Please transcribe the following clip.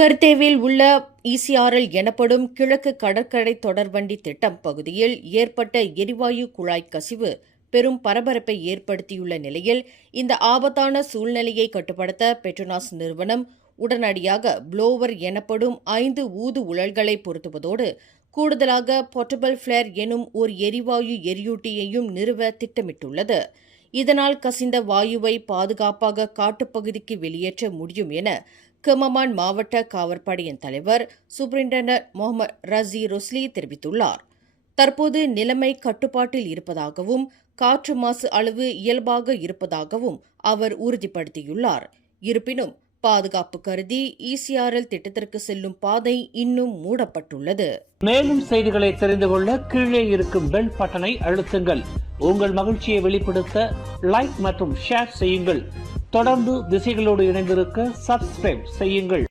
கர்தேவில் உள்ள இசிஆர்எல் எனப்படும் கிழக்கு கடற்கரை தொடர்வண்டி திட்டம் பகுதியில் ஏற்பட்ட எரிவாயு குழாய் கசிவு பெரும் பரபரப்பை ஏற்படுத்தியுள்ள நிலையில் இந்த ஆபத்தான சூழ்நிலையை கட்டுப்படுத்த பெட்ரோனாஸ் நிறுவனம் உடனடியாக ப்ளோவர் எனப்படும் 5 ஊது உழல்களை பொருத்துவதோடு கூடுதலாக போர்ட்டபிள் ஃபிளேர் எனும் ஒரு எரிவாயு எரியூட்டியையும் நிறுவ திட்டமிட்டுள்ளது. இதனால் கசிந்த வாயுவை பாதுகாப்பாக காட்டுப்பகுதிக்கு வெளியேற்ற முடியும் என கெமமான் மாவட்ட காவற்படையின் தலைவர் சூப்பரிண்டென்டன்ட் முகமது ரஸி ரொஸ்லி தெரிவித்துள்ளார். தற்போது நிலைமை கட்டுப்பாட்டில் இருப்பதாகவும் காற்று மாசு அளவு இயல்பாக இருப்பதாகவும் அவர் உறுதிப்படுத்தியுள்ளார். இருப்பினும் பாதுகாப்பு கருதி இசிஆர்எல் திட்டத்திற்கு செல்லும் பாதை இன்னும் மூடப்பட்டுள்ளது. மேலும் செய்திகளை தெரிந்து கொள்ள கீழே இருக்கும் பெல் பட்டனை அழுத்துங்கள். உங்கள் மகிழ்ச்சியை வெளிப்படுத்த லைக் மற்றும் ஷேர் செய்யுங்கள். தொடர்ந்து திசைகளோடு இணைந்திருக்க சப்ஸ்கிரைப் செய்யுங்கள்.